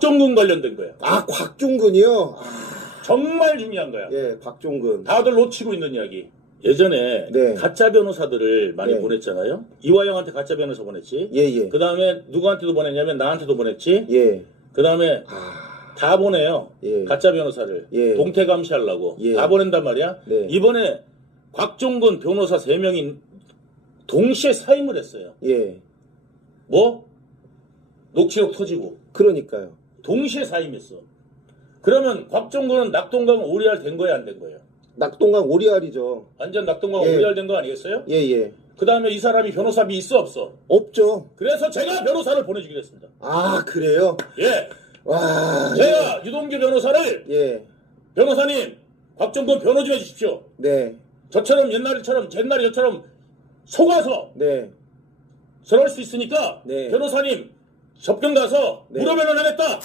정군 관련된 거야. 아, 곽종근이요? 아, 정말 중요한 거야. 예, 곽종근. 다들 놓치고 있는 이야기. 예전에 네. 가짜 변호사들을 많이 네. 보냈잖아요. 이화영한테 가짜 변호사 보냈지. 예, 예. 그 다음에 누구한테도 보냈냐면 나한테도 보냈지. 예. 그 다음에 아, 다 보내요. 예. 가짜 변호사를 예. 동태 감시하려고 예. 다 보낸단 말이야. 네. 이번에 곽종근 변호사 세 명이 동시에 사임을 했어요. 예. 뭐 녹취록 터지고 그러니까요. 동시에 사임했어. 그러면 곽종근은 낙동강 오리알 된 거야 안 된 거예요? 낙동강 오리알이죠. 완전 낙동강 예. 오리알 된 거 아니겠어요? 예, 예. 그 다음에 이 사람이 변호사비 있어 없어? 없죠. 그래서 제가 변호사를 보내주기로 했습니다. 아, 그래요? 예, 와. 제가 유동규 변호사를 예. 변호사님 곽종근 변호 좀 해주십시오. 네. 저처럼 옛날처럼 옛날에 저처럼 속아서 네. 저럴 수 있으니까 네. 변호사님 접견 가서 네. 무료 변호를 하겠다.